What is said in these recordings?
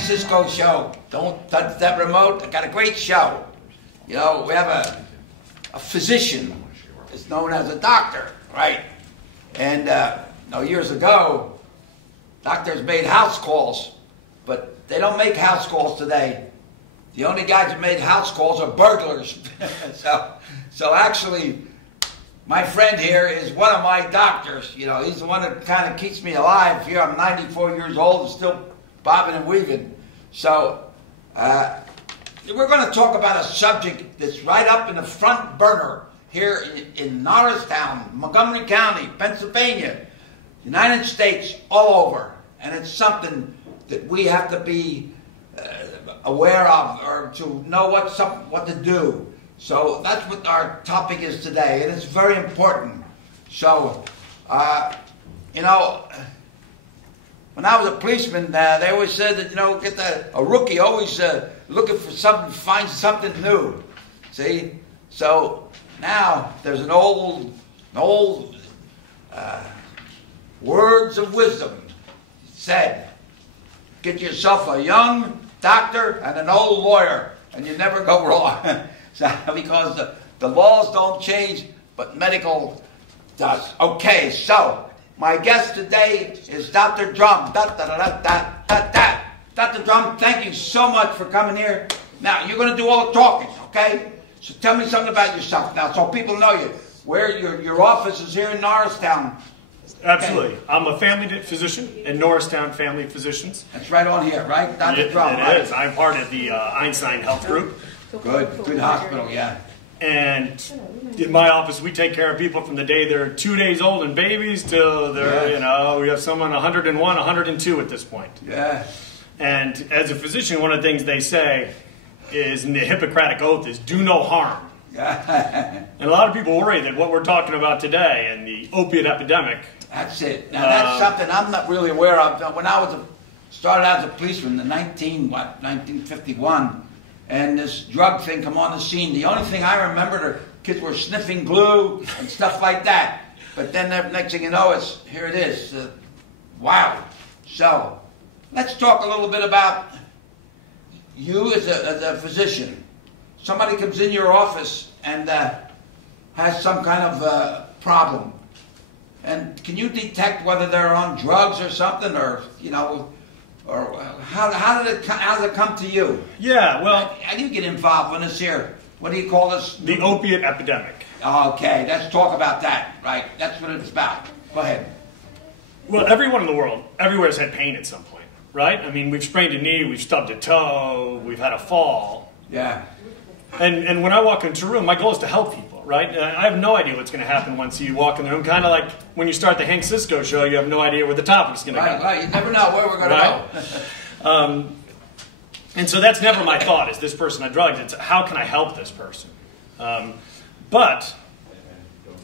Cisco show. Don't touch that remote. I got a great show. You know, we have a physician. It's known as a doctor, right? And years ago, doctors made house calls, but they don't make house calls today. The only guys that made house calls are burglars. so actually, my friend here is one of my doctors. You know, he's the one that kind of keeps me alive. Here, I'm 94 years old and still bobbing and weaving. So, we're going to talk about a subject that's right up in the front burner here in Norristown, Montgomery County, Pennsylvania, United States, all over. And it's something that we have to be aware of, or to know what to do. So that's what our topic is today, and it's very important. So, you know, when I was a policeman, they always said that, you know, a rookie always looking for something, find something new. See? So now there's an old words of wisdom said, get yourself a young doctor and an old lawyer, and you never go wrong. So, because the laws don't change, but medical does. Okay, so my guest today is Dr. Drumm. Dr. Drumm, thank you so much for coming here. Now, you're going to do all the talking, okay? So tell me something about yourself now, so people know you. Where your office is here in Norristown. Absolutely. Okay. I'm a family physician in Norristown Family Physicians. That's right on here, right? Dr. Drumm, it right? is. I'm part of the Einstein Health Group. Good hospital, yeah. And in my office, we take care of people from the day they're 2 days old and babies till they're, you know, we have someone 101, 102 at this point. Yeah. And as a physician, one of the things they say is, in the Hippocratic Oath, is do no harm. And a lot of people worry that what we're talking about today and the opiate epidemic. That's it. Now that's something I'm not really aware of. When I started out as a policeman in 1951, and this drug thing come on the scene, the only thing I remember, the kids were sniffing glue and stuff like that. But then the next thing you know, here it is. Wow. So let's talk a little bit about you as a physician. Somebody comes in your office and has some kind of problem. And can you detect whether they're on drugs or something, or, you know, or how does it come to you? Yeah, well, how do you get involved in this here? What do you call this? The opiate epidemic. Okay, let's talk about that, right? That's what it's about. Go ahead. Well, everyone in the world, everywhere has had pain at some point, right? I mean, we've sprained a knee, we've stubbed a toe, we've had a fall. Yeah. And when I walk into a room, my goal is to help people, right? I have no idea what's going to happen once you walk in the room. Kind of like when you start the Cisco show, you have no idea where the topic's going to go. Right, you never know where we're going to go. And so that's never my thought, is this person on drugs. It's how can I help this person? But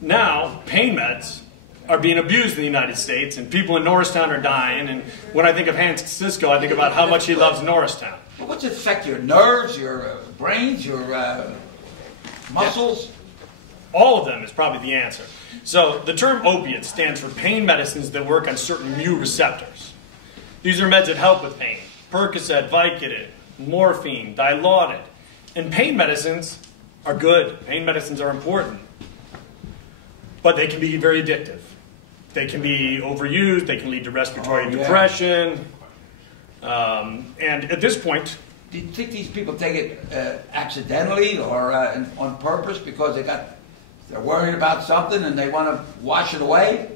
now pain meds are being abused in the United States, and people in Norristown are dying. And when I think of Cisco, I think about how much he loves Norristown. Well, what's it affect? Your nerves, your brains, your muscles? All of them is probably the answer. So the term opiate stands for pain medicines that work on certain mu receptors. These are meds that help with pain. Percocet, Vicodin, morphine, Dilaudid. And pain medicines are good. Pain medicines are important. But they can be very addictive. They can be overused. They can lead to respiratory depression. And at this point, do you think these people take it accidentally or on purpose because they're worried about something and they want to wash it away?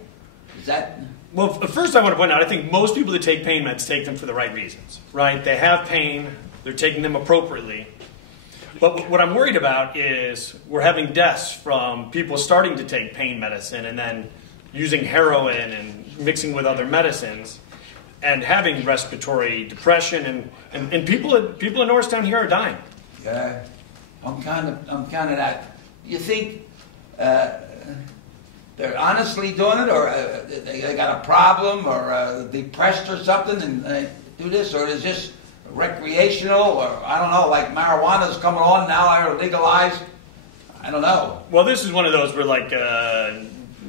Is that? Well, first I want to point out, I think most people that take pain meds take them for the right reasons, right? They have pain, they're taking them appropriately. But what I'm worried about is we're having deaths from people starting to take pain medicine and then using heroin and mixing with other medicines and having respiratory depression, and people in Norristown here are dying. Yeah, I'm kind of that. You think they're honestly doing it, or they got a problem, or depressed or something, and they do this, or is this recreational, or I don't know, like marijuana's coming on now, or legalized. I don't know. Well, this is one of those where, like,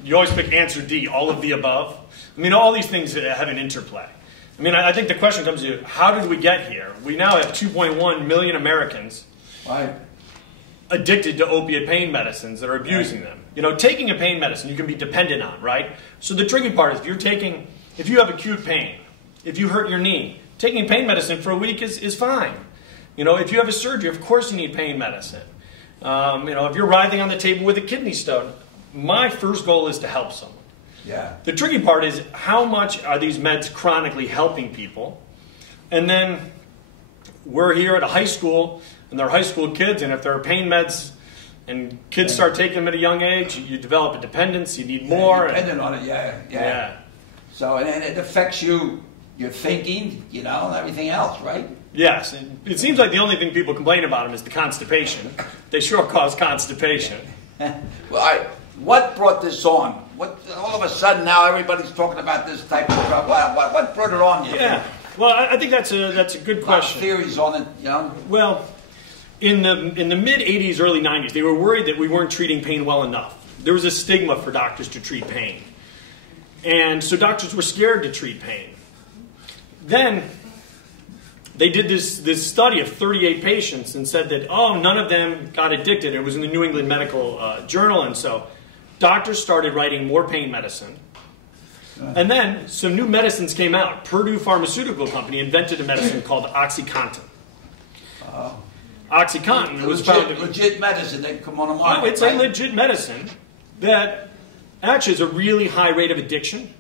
you always pick answer D, all of the above. I mean, all these things have an interplay. I mean, I think the question comes to, how did we get here? We now have 2.1 million Americans addicted to opiate pain medicines that are abusing them. You know, taking a pain medicine you can be dependent on, right? So the tricky part is if you have acute pain, if you hurt your knee, taking pain medicine for a week is fine. You know, if you have a surgery, of course you need pain medicine. You know, if you're writhing on the table with a kidney stone, my first goal is to help someone. Yeah. The tricky part is, how much are these meds chronically helping people? And then we're here at a high school, and they're high school kids, and if there are pain meds and kids start taking them at a young age, you develop a dependence, you need more. Dependent on it, yeah. So, and it affects your thinking, you know, and everything else, right? Yes. It seems like the only thing people complain about them is the constipation. They sure cause constipation. Well, what brought this on? What, all of a sudden now everybody's talking about this type of drug. What brought it on? Yeah. Well, I think that's a good question. Theories on it, you know? Well, in the mid 80s, early 90s, they were worried that we weren't treating pain well enough. There was a stigma for doctors to treat pain. And so doctors were scared to treat pain. Then they did this study of 38 patients and said that, oh, none of them got addicted. It was in the New England Medical Journal, and so doctors started writing more pain medicine. And then some new medicines came out. Purdue Pharmaceutical Company invented a medicine called OxyContin. OxyContin was found to legit medicine that come on the market. Oh, it's a legit medicine that actually has a really high rate of addiction.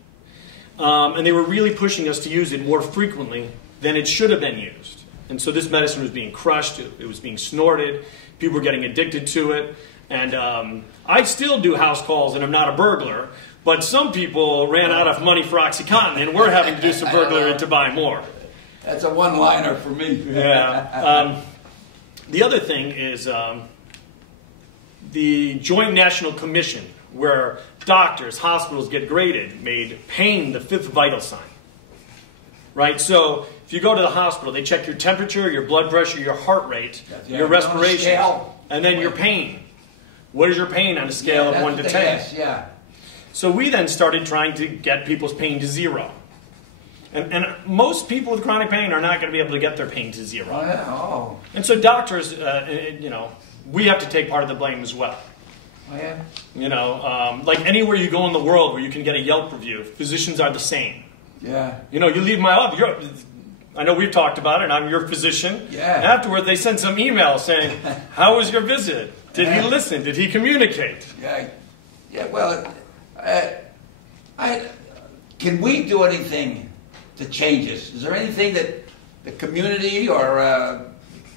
And they were really pushing us to use it more frequently than it should have been used. And so this medicine was being crushed, it was being snorted, people were getting addicted to it. And I still do house calls and I'm not a burglar, but some people ran out of money for OxyContin and we're having to do some burglary to buy more. That's a one-liner for me. Yeah. The other thing is the Joint National Commission, where doctors, hospitals get graded, made pain the 5th vital sign. Right? So if you go to the hospital, they check your temperature, your blood pressure, your heart rate, your respiration, and then your pain. What is your pain on a scale of 1 to 10? Yeah. So we then started trying to get people's pain to 0. And most people with chronic pain are not going to be able to get their pain to 0. Oh, yeah. Oh. And so doctors, you know, we have to take part of the blame as well. Oh, yeah. You know, like anywhere you go in the world where you can get a Yelp review, physicians are the same. Yeah. You know, you leave my office, I know we've talked about it, I'm your physician. Yeah. Afterward, they send some email saying, how was your visit? Did he listen? Did he communicate? Yeah. Yeah, well, can we do anything to change this? Is there anything that the community or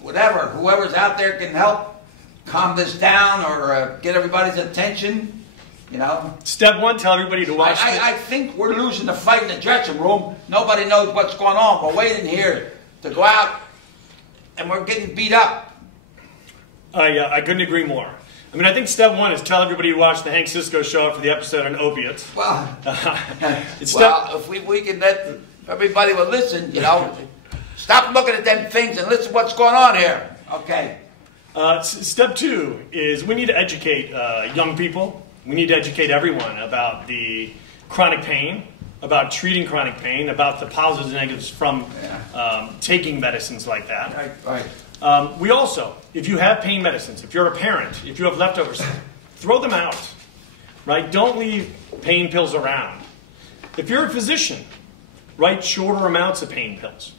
whatever, whoever's out there can help calm this down or get everybody's attention? You know? Step 1, tell everybody to watch I think we're losing the fight in the dressing room. Nobody knows what's going on. We're waiting here to go out and we're getting beat up. I couldn't agree more. I mean, I think step 1 is tell everybody to watch the Hank Cisco show for the episode on opiates. Well, if we can let everybody will listen, you know, stop looking at them things and listen to what's going on here. Okay. Step 2 is we need to educate young people. We need to educate everyone about the chronic pain, about treating chronic pain, about the positives and negatives from taking medicines like that. Right. We also, if you have pain medicines, if you're a parent, if you have leftovers, throw them out. Right? Don't leave pain pills around. If you're a physician, write shorter amounts of pain pills.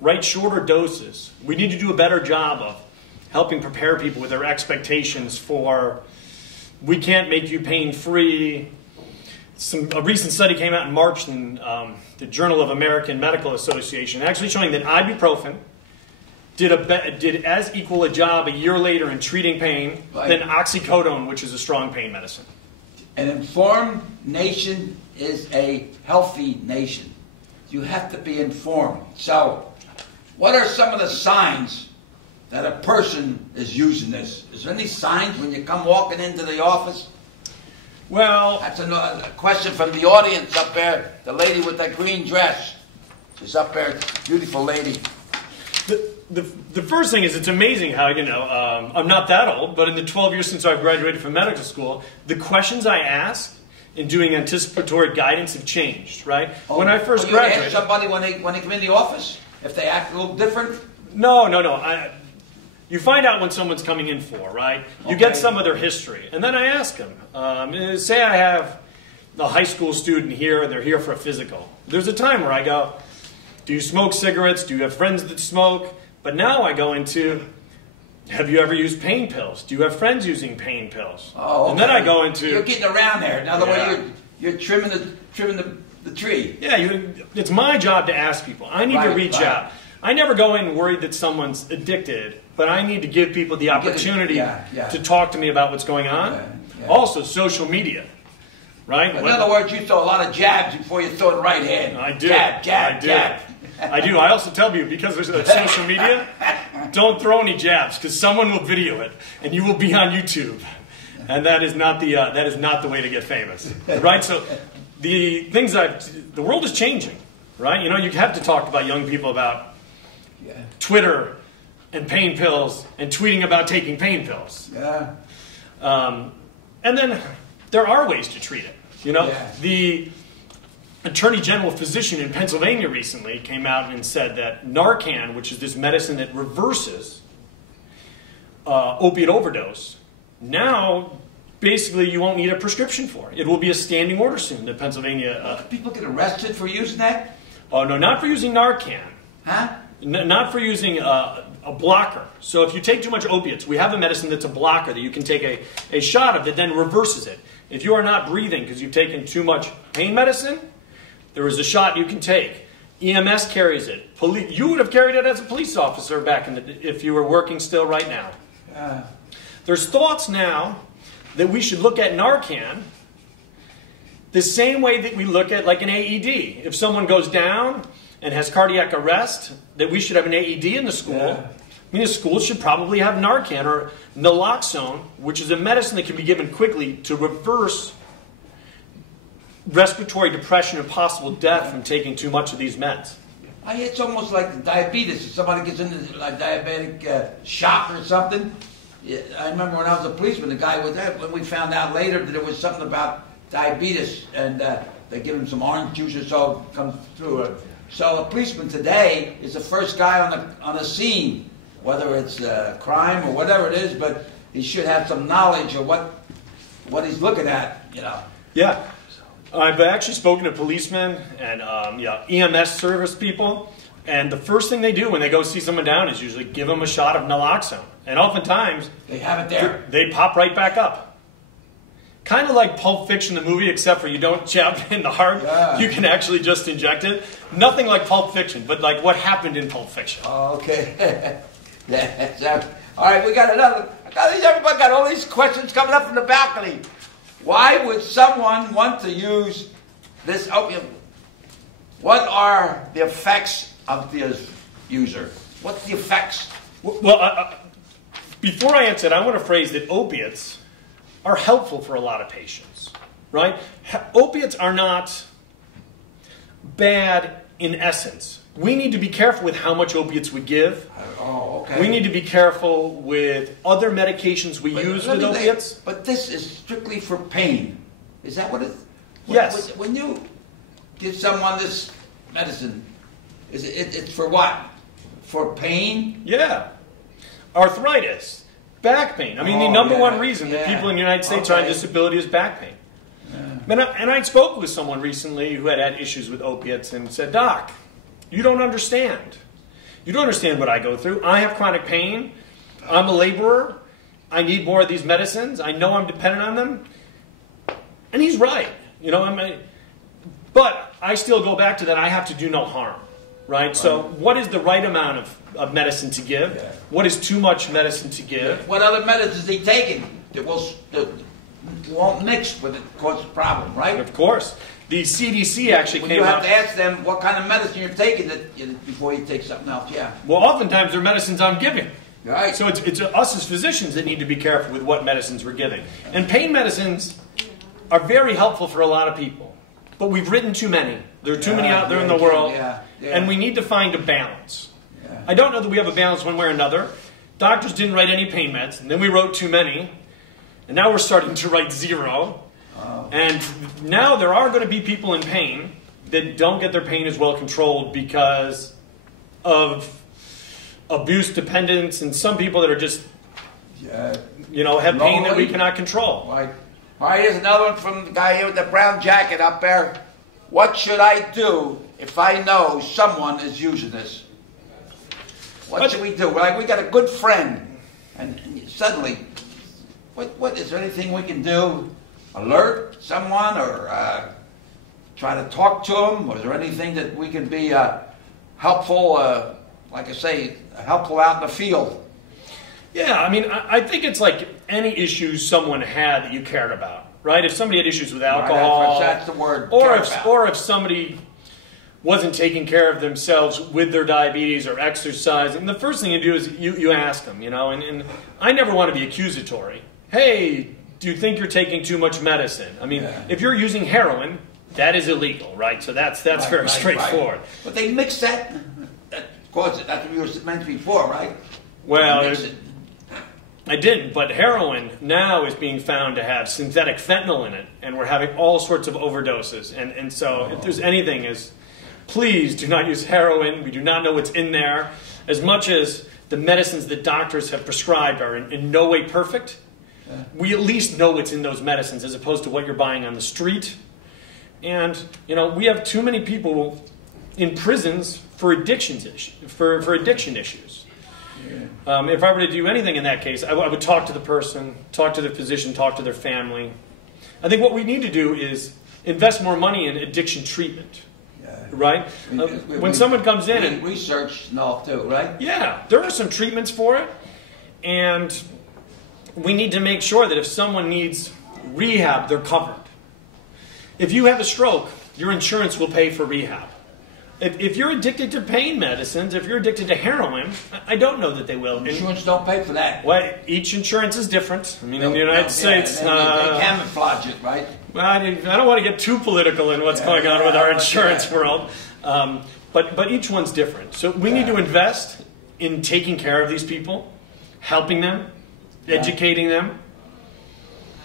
Write shorter doses. We need to do a better job of helping prepare people with their expectations for, we can't make you pain-free. A recent study came out in March in the Journal of American Medical Association, actually showing that ibuprofen did as equal a job a year later in treating pain than oxycodone, which is a strong pain medicine. An informed nation is a healthy nation. You have to be informed. So, what are some of the signs that a person is using this? Is there any signs when you come walking into the office? Well, that's a question from the audience up there. The lady with that green dress. She's up there, beautiful lady. the first thing is, it's amazing how, you know, I'm not that old, but in the 12 years since I've graduated from medical school, the questions I ask in doing anticipatory guidance have changed, right? Oh, when I first you graduated... ask somebody when they come in the office if they act a little different? No. You find out when someone's coming in for, right? You get some of their history. And then I ask them, say I have a high school student here and they're here for a physical. There's a time where I go, do you smoke cigarettes? Do you have friends that smoke? But now I go into, have you ever used pain pills? Do you have friends using pain pills? Oh, okay. And then I go into... You're getting around there. In other words, you're trimming the tree. Yeah, it's my job to ask people. I need to reach out. I never go in worried that someone's addicted, but I need to give people the opportunity to talk to me about what's going on. Also, social media, right? In other words, you throw a lot of jabs before you throw the right hand. I do. Jab. I do. I also tell people, because there's social media, don't throw any jabs, because someone will video it, and you will be on YouTube, and that is not the way to get famous, right? So the world is changing, right? You know, you have to talk about young people about Twitter and pain pills and tweeting about taking pain pills. Yeah. And then there are ways to treat it. You know, the Attorney General physician in Pennsylvania recently came out and said that Narcan, which is this medicine that reverses opiate overdose, now basically you won't need a prescription for it. It will be a standing order soon that Pennsylvania... People get arrested for using that? Oh, no, not for using Narcan. Huh? Not for using a blocker. So if you take too much opiates, we have a medicine that's a blocker that you can take a shot of that then reverses it. If you are not breathing because you've taken too much pain medicine, there is a shot you can take. EMS carries it. You would have carried it as a police officer back if you were working still right now. There's thoughts now that we should look at Narcan the same way that we look at like an AED. If someone goes down and has cardiac arrest, that we should have an AED in the school. I mean, the school should probably have Narcan or naloxone, which is a medicine that can be given quickly to reverse respiratory depression and possible death from taking too much of these meds. It's almost like diabetes. If somebody gets into like diabetic shock or something. I remember when I was a policeman, the guy was there, when we found out later that there was something about diabetes, and they give him some orange juice or so, comes through it. So a policeman today is the first guy on the scene, whether it's crime or whatever it is, but he should have some knowledge of what he's looking at, you know. Yeah. I've actually spoken to policemen and EMS service people, and the first thing they do when they go see someone down is usually give them a shot of naloxone. And oftentimes, they have it there. They pop right back up. Kind of like Pulp Fiction, the movie, except for you don't jab it in the heart. Yeah. You can actually just inject it. Nothing like Pulp Fiction, but like what happened in Pulp Fiction. Oh, okay. All right, we got another. Everybody got all these questions coming up from the balcony. Why would someone want to use this opium? What are the effects of the user? What's the effects? Well, before I answer it, I want to phrase that opiates are helpful for a lot of patients, right? Opiates are not bad in essence. We need to be careful with how much opiates we give. Oh, okay. We need to be careful with other medications we use with opiates. But this is strictly for pain. Is that what it is? Yes. When you give someone this medicine, it's for what? For pain? Yeah. Arthritis. Back pain. I mean, the number one reason that people in the United States are on disability is back pain. Yeah. And I spoke with someone recently who had issues with opiates and said, Doc, you don't understand. You don't understand what I go through. I have chronic pain. I'm a laborer. I need more of these medicines. I know I'm dependent on them. And he's right. You know, but I still go back to that. I have to do no harm. Right? So what is the right amount of medicine to give? Yeah. What is too much medicine to give? What other medicines is he taking that won't mix with it, cause a problem, right? Of course. The CDC actually came out. You have to ask them what kind of medicine you're taking before you take something else, Well, oftentimes they're medicines I'm giving. Right. So it's us as physicians that need to be careful with what medicines we're giving. And pain medicines are very helpful for a lot of people. But we've written too many. There are too many out there in the world. And we need to find a balance. Yeah. I don't know that we have a balance one way or another. Doctors didn't write any pain meds, and then we wrote too many, and now we're starting to write zero. Oh. And now there are going to be people in pain that don't get their pain as well controlled because of abuse, dependence, and some people that are just, have pain that we cannot control. Right. All right, here's another one from the guy here with the brown jacket up there. What should I do if I know someone is using this? What should we do? Like, we got a good friend, and suddenly, what is there anything we can do? Alert someone, or try to talk to them? Or is there anything that we can be helpful, like I say, helpful out in the field? Yeah, I mean, I think it's like any issues someone had that you cared about, right? If somebody had issues with alcohol, that's the word. Or if somebody wasn't taking care of themselves with their diabetes or exercise, and the first thing you do is you ask them, and I never want to be accusatory. Hey, do you think you're taking too much medicine? I mean, if you're using heroin, that is illegal, right? So that's very straightforward. Right. But they mix that causes it. That's what you were meant before, right? Well, I didn't, but heroin now is being found to have synthetic fentanyl in it, and we're having all sorts of overdoses. And so if there's anything, please do not use heroin. We do not know what's in there. As much as the medicines that doctors have prescribed are in no way perfect, we at least know what's in those medicines as opposed to what you're buying on the street. And, we have too many people in prisons for addiction issues. If I were to do anything in that case, I would talk to the person, talk to the physician, talk to their family. I think what we need to do is invest more money in addiction treatment, right? When someone comes in and research and all too, right? Yeah, there are some treatments for it, and we need to make sure that if someone needs rehab, they're covered. If you have a stroke, your insurance will pay for rehab. If you're addicted to pain medicines, if you're addicted to heroin, I don't know that they will. Insurance don't pay for that. Well, each insurance is different. I mean, in the United States... they camouflage it, right? Well, I don't want to get too political in what's going on with our insurance world. But each one's different. So we need to invest in taking care of these people, helping them, educating them.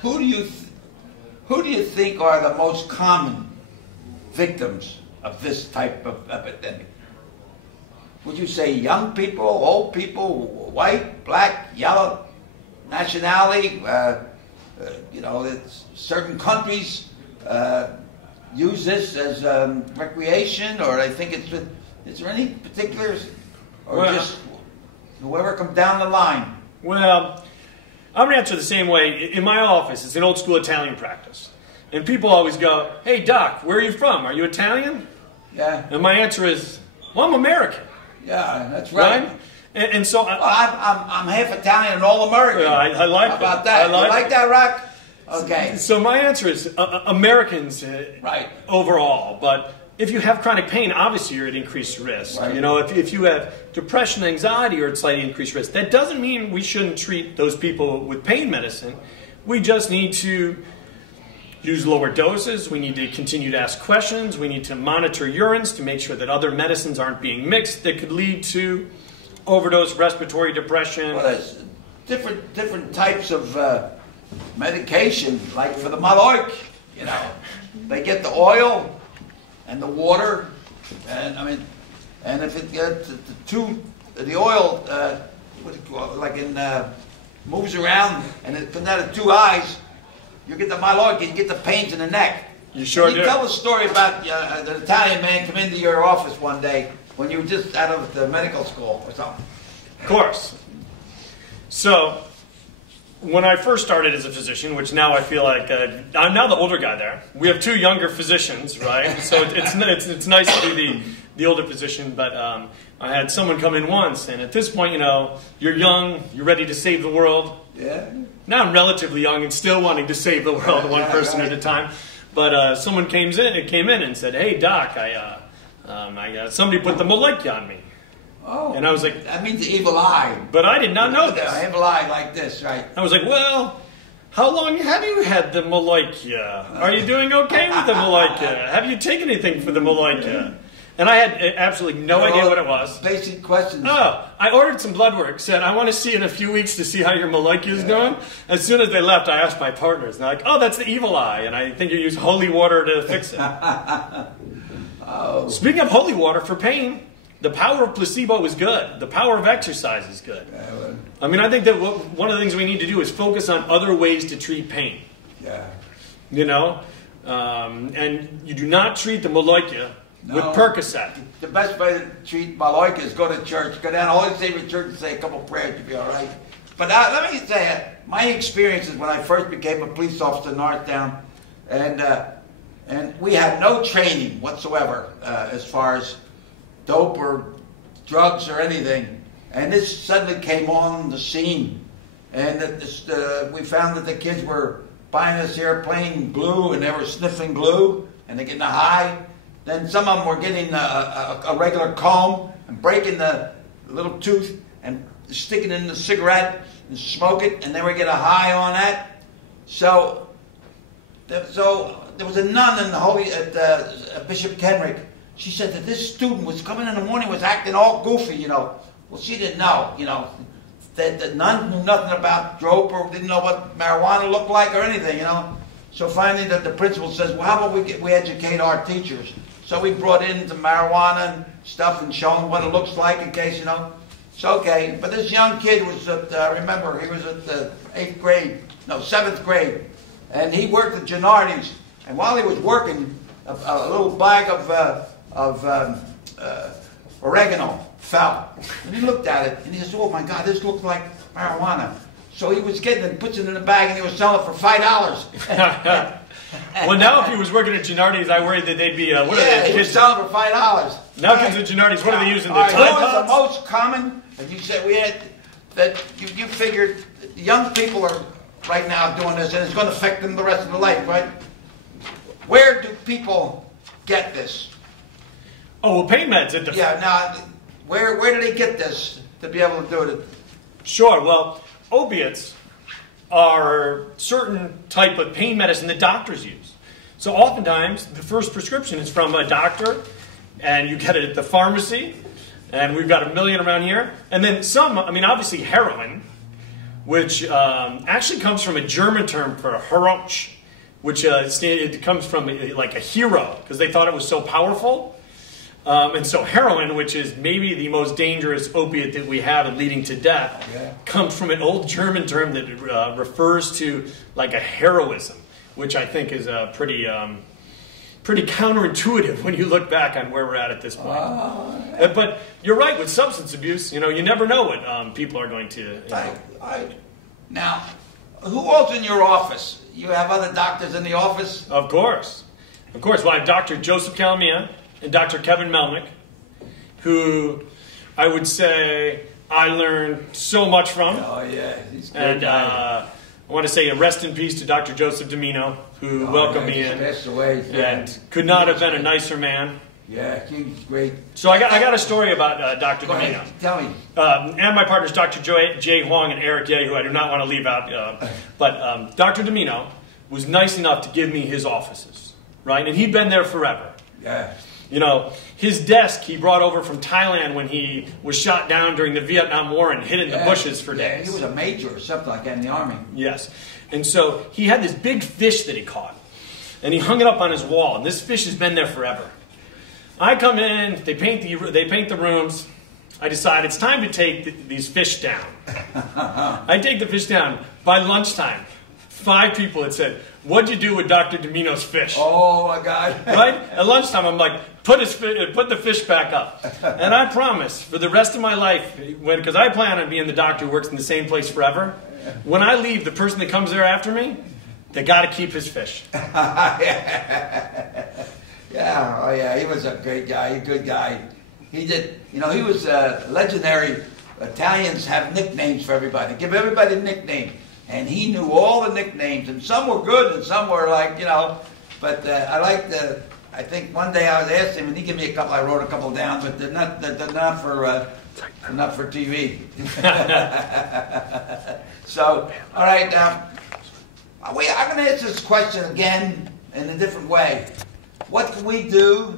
Who do you think are the most common victims of this type of epidemic? Would you say young people, old people, white, black, yellow, nationality? Certain countries use this as recreation, or I think is there any particulars, or just whoever comes down the line? Well, I'm going to answer the same way. In my office, it's an old school Italian practice. And people always go, hey, Doc, where are you from? Are you Italian? Yeah. And my answer is, well, I'm American. Yeah, that's right. And so I'm half Italian and all American. I like How about that? You like that, Rock? Okay. So my answer is Americans overall. But if you have chronic pain, obviously you're at increased risk. Right. If you have depression, anxiety, you're at slightly increased risk. That doesn't mean we shouldn't treat those people with pain medicine. We just need to use lower doses. We need to continue to ask questions. We need to monitor urines to make sure that other medicines aren't being mixed that could lead to overdose, respiratory depression. Well, there's different types of medication, like for the maloik, they get the oil and the water, and if it gets the oil, moves around and it comes out of two eyes, you get the maloik, you get the pains in the neck. You sure do. You tell a story about the Italian man come into your office one day when you were just out of the medical school or something. Of course. So, when I first started as a physician, which now I feel like I'm now the older guy there. We have two younger physicians, right? So it's nice to be the older physician. But I had someone come in once, and at this point, you're young, you're ready to save the world. Yeah. Now I'm relatively young and still wanting to save the world one person at a time. But someone came in and said, "Hey, Doc, I somebody put the molecular on me." Oh, and I was like, that means the evil eye. But I did not know this. The evil eye like this, right? I was like, well, how long have you had the molecular? Are you doing okay with the molecular? Have you taken anything for the molecular? And I had absolutely no idea what it was. Basic questions. Oh, I ordered some blood work. Said, I want to see you in a few weeks to see how your molecular's doing. As soon as they left, I asked my partners. And they're like, oh, that's the evil eye. And I think you use holy water to fix it. Oh. Speaking of holy water for pain, the power of placebo is good. The power of exercise is good. I mean, I think that one of the things we need to do is focus on other ways to treat pain. Yeah. You know? And you do not treat the molecular with Percocet. The best way to treat maloika is go to church, go down to Holy Savior Church and say a couple prayers, you'll be all right. But let me say, my experiences when I first became a police officer in Northtown, and we had no training whatsoever as far as dope or drugs or anything. And this suddenly came on the scene. And we found that the kids were buying us here plain glue, and they were sniffing glue, and they're getting a high. Then some of them were getting a regular comb and breaking the little tooth and sticking it in the cigarette and smoke it, and they would get a high on that. So there was a nun in the holy at Bishop Kenrick. She said that this student was coming in the morning, was acting all goofy, you know. Well, she didn't know, you know. The nun knew nothing about dope or didn't know what marijuana looked like or anything, you know. So finally the principal says, well, how about we educate our teachers? So we brought in the marijuana and stuff and show them what it looks like in case, you know. It's okay. But this young kid was at, remember, he was at the 7th grade. And he worked at Gennardi's. And while he was working, a little bag of oregano fell. And he looked at it and he says, oh my God, this looks like marijuana. So he was getting it, puts it in the bag, and he was selling it for $5. Well, now if he was working at Gennardi's, I worried that they'd be, he was selling for $5. Now kids at Gennardi's, what are they using? The Tide What was Pods? the most common, as you said, we had, that you figured young people are right now doing this, and it's going to affect them the rest of their life, right? Where do people get this? Oh, well, pain meds. Yeah, now, where do they get this to be able to do it? Sure, well, opiates are certain type of pain medicine that doctors use. So oftentimes, the first prescription is from a doctor, and you get it at the pharmacy, and we've got 1 million around here. And then some, I mean, obviously heroin, which actually comes from a German term for Heroisch, which it comes from like a hero, because they thought it was so powerful. And so heroin, which is maybe the most dangerous opiate that we have and leading to death, comes from an old German term that refers to like a heroism, which I think is pretty counterintuitive when you look back on where we're at this point. But you're right, with substance abuse, you know, you never know what people are going to... You know. Now, who else in your office? You have other doctors in the office? Of course. Of course. Well, I have Dr. Joseph Calamia and Dr. Kevin Melnick, who I would say I learned so much from. Oh, yeah. He's a and good guy. I want to say a rest in peace to Dr. Joseph Domino, who welcomed me in. Passed away. And could not have been a nicer man. Yeah, he's great. So I got a story about Dr. Go Domino. ahead, tell me. And my partners, Dr. Jay Huang and Eric Ye, who I do not want to leave out. But Dr. Domino was nice enough to give me his offices, right? And he'd been there forever. Yeah. You know, his desk he brought over from Thailand when he was shot down during the Vietnam War and hid in the bushes for days. He was a major or something like that in the Army. Yes. And so he had this big fish that he caught. And he hung it up on his wall. And this fish has been there forever. I come in, they paint the rooms. I decide it's time to take these fish down. I take the fish down. By lunchtime, 5 people had said, what'd you do with Dr. Domino's fish? Oh, my God. Right? At lunchtime, I'm like, put the fish back up. And I promise, for the rest of my life, because I plan on being the doctor who works in the same place forever, when I leave, the person that comes there after me, they got to keep his fish. Yeah, oh yeah, he was a great guy, a good guy. He did, you know, he was legendary. Italians have nicknames for everybody. Give everybody a nickname. And he knew all the nicknames, and some were good and some were like, you know, but I think one day I was asked him, and he gave me a couple, I wrote a couple down, but they're not for TV. So, all right, I'm going to answer this question again in a different way. What can we do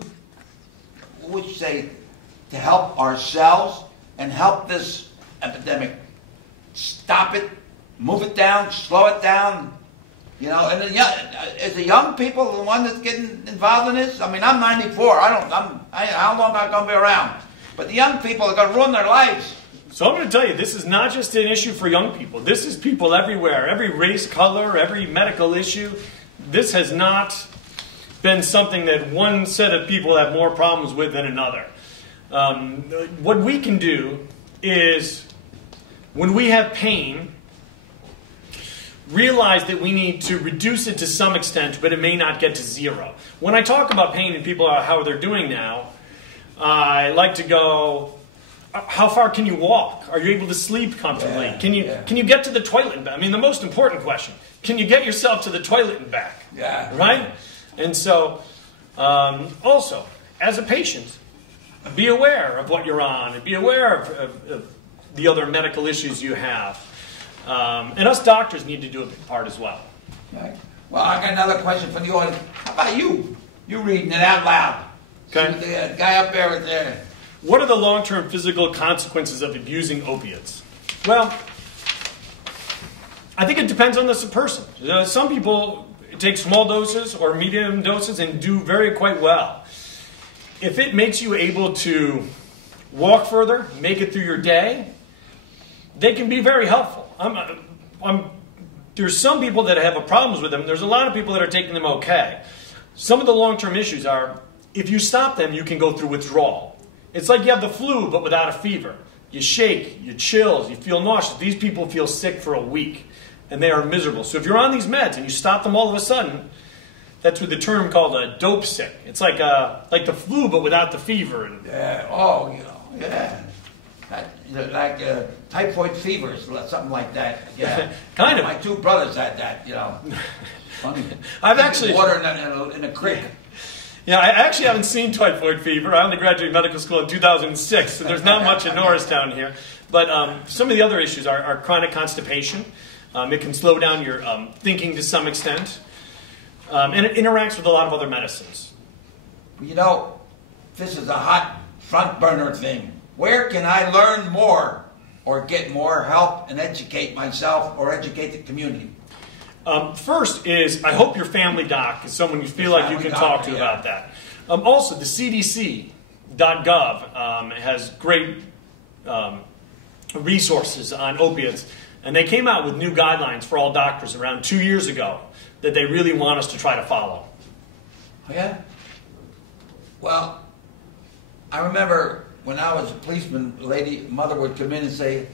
would you say, to help ourselves and help this epidemic stop it, move it down, slow it down? You know, and then, is the young people the one that's getting involved in this? I mean, I'm 94. How long am I going to be around? But the young people are going to ruin their lives. So I'm going to tell you, this is not just an issue for young people. This is people everywhere, every race, color, every medical issue. This has not been something that one set of people have more problems with than another. What we can do is, when we have pain, realize that we need to reduce it to some extent, but it may not get to zero. When I talk about pain and people are how they're doing now, I like to go, how far can you walk? Are you able to sleep comfortably? Can you get to the toilet and back? I mean, the most important question, can you get yourself to the toilet and back? Yeah. Right? And so, also, as a patient, be aware of what you're on and be aware of the other medical issues you have. And us doctors need to do a big part as well. Okay. Well, I got another question from the audience. How about you? You reading it out loud. Okay. The guy up there with there. What are the long-term physical consequences of abusing opiates? Well, I think it depends on the person. Some people take small doses or medium doses and do quite well. If it makes you able to walk further, make it through your day, they can be very helpful. There's some people that have problems with them. There's a lot of people that are taking them okay. Some of the long-term issues are, if you stop them, you can go through withdrawal. It's like you have the flu, but without a fever. You shake, you chills, you feel nauseous. These people feel sick for a week, and they are miserable. So if you're on these meds and you stop them all of a sudden, that's what the term called a dope sick. It's like the flu, but without the fever. Yeah. Oh, you know. Yeah. Like typhoid fever, something like that. Yeah. Kind of. My two brothers had that. You know. Funny. I've actually water in a creek. Yeah, I actually haven't seen typhoid fever. I only graduated medical school in 2006, so there's not much in Norristown here. But some of the other issues are chronic constipation. It can slow down your thinking to some extent. And it interacts with a lot of other medicines. You know, this is a hot front burner thing. Where can I learn more or get more help and educate myself or educate the community? First is, I hope your family doc is someone you feel like you can talk to about that. Also, the CDC.gov has great resources on opiates, and they came out with new guidelines for all doctors around 2 years ago that they really want us to try to follow. Oh, yeah? Well, I remember when I was a policeman, mother would come in and say,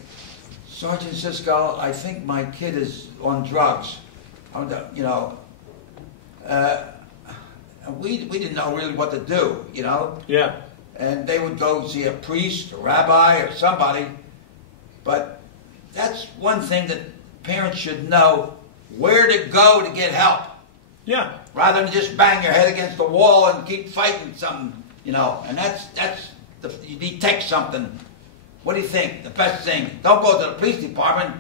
Sergeant Cisco, I think my kid is on drugs. You know, we didn't know really what to do, you know? Yeah. And they would go see a priest, a rabbi, or somebody. But that's one thing that parents should know, where to go to get help. Yeah. Rather than just bang your head against the wall and keep fighting something, you know. And you detect something. What do you think? The best thing. Don't go to the police department.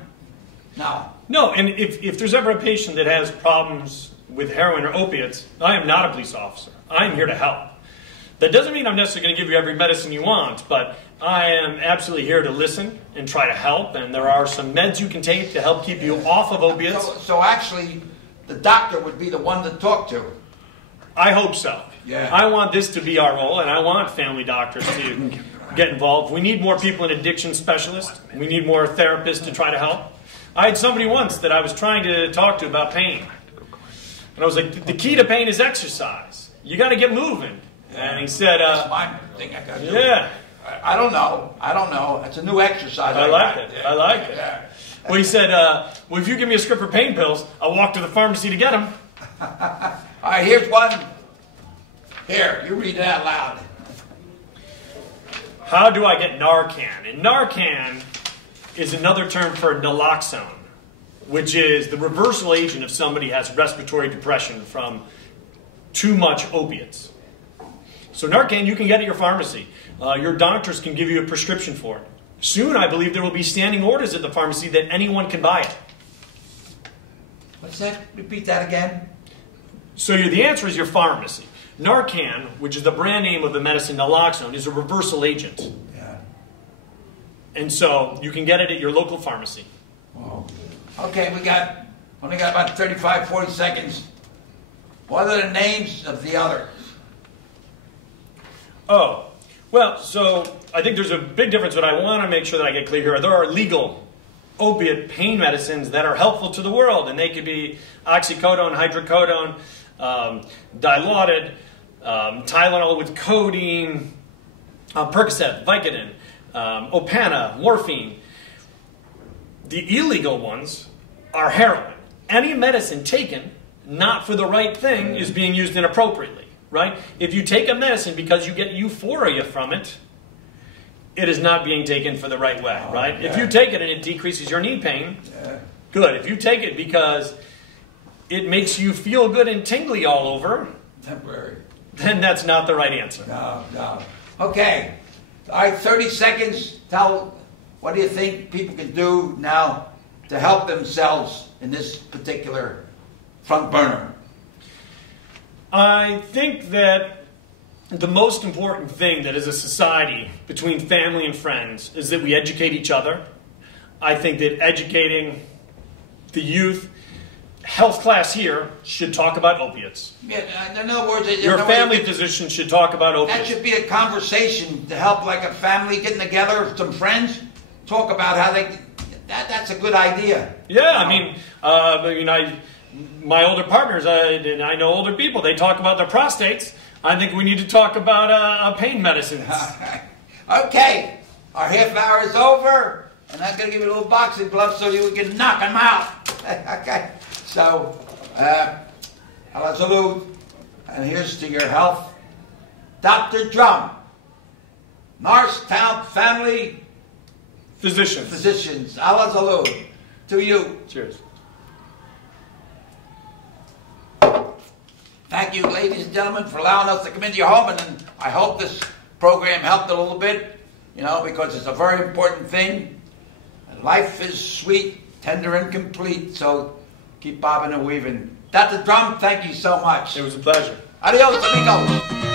No. No, and if there's ever a patient that has problems with heroin or opiates, I am not a police officer. I am here to help. That doesn't mean I'm necessarily going to give you every medicine you want, but I am absolutely here to listen and try to help, and there are some meds you can take to help keep you off of opiates. So actually, the doctor would be the one to talk to. I hope so. Yeah. I want this to be our role, and I want family doctors to get involved. We need more people in addiction specialists. We need more therapists to try to help. I had somebody once that I was trying to talk to about pain. And I was like, the key to pain is exercise. You got to get moving. And he said, that's my thing I got to do. Yeah. I don't know. It's a new exercise. I like it. I like it. Yeah. Well, he said, well, if you give me a script for pain pills, I'll walk to the pharmacy to get them. All right, here's one. Here, you read it out loud. How do I get Narcan? And Narcan is another term for naloxone, which is the reversal agent if somebody has respiratory depression from too much opiates. So Narcan, you can get at your pharmacy. Your doctors can give you a prescription for it. Soon, I believe there will be standing orders at the pharmacy that anyone can buy it. What's that? Repeat that again. So the answer is your pharmacy. Narcan, which is the brand name of the medicine naloxone, is a reversal agent. Yeah. And so you can get it at your local pharmacy. Wow. Okay, only got about 35, 40 seconds. What are the names of the others? Oh, well, so I think there's a big difference, but I want to make sure that I get clear here. There are legal opiate pain medicines that are helpful to the world, and they could be oxycodone, hydrocodone, Dilaudid, Tylenol with codeine, Percocet, Vicodin, Opana, morphine. The illegal ones are heroin. Any medicine taken not for the right thing is being used inappropriately, right? If you take a medicine because you get euphoria from it, it is not being taken for the right way, right? Yeah. If you take it and it decreases your knee pain, good. If you take it because it makes you feel good and tingly all over, temporary, then that's not the right answer. No. Okay. All right, 30 seconds. Tell, what do you think people can do now to help themselves in this particular front burner? I think that the most important thing that as a society, between family and friends, is that we educate each other. I think that educating the youth, health class here should talk about opiates. Yeah, in other words, your family physician should talk about opiates. That should be a conversation to help, like a family getting together, some friends, talk about how they. That's a good idea. Yeah, my older partners, and I know older people, they talk about their prostates. I think we need to talk about pain medicines. Okay, our half hour is over, and I'm going to give you a little boxing glove so you can knock them out. Okay, so, ala salud, and here's to your health. Dr. Drumm, Norristown Family Physicians, ala salud, to you. Cheers. Thank you, ladies and gentlemen, for allowing us to come into your home, and I hope this program helped a little bit, because it's a very important thing. Life is sweet, tender, and complete, so keep bobbing and weaving. Dr. Drumm, thank you so much. It was a pleasure. Adios, amigos.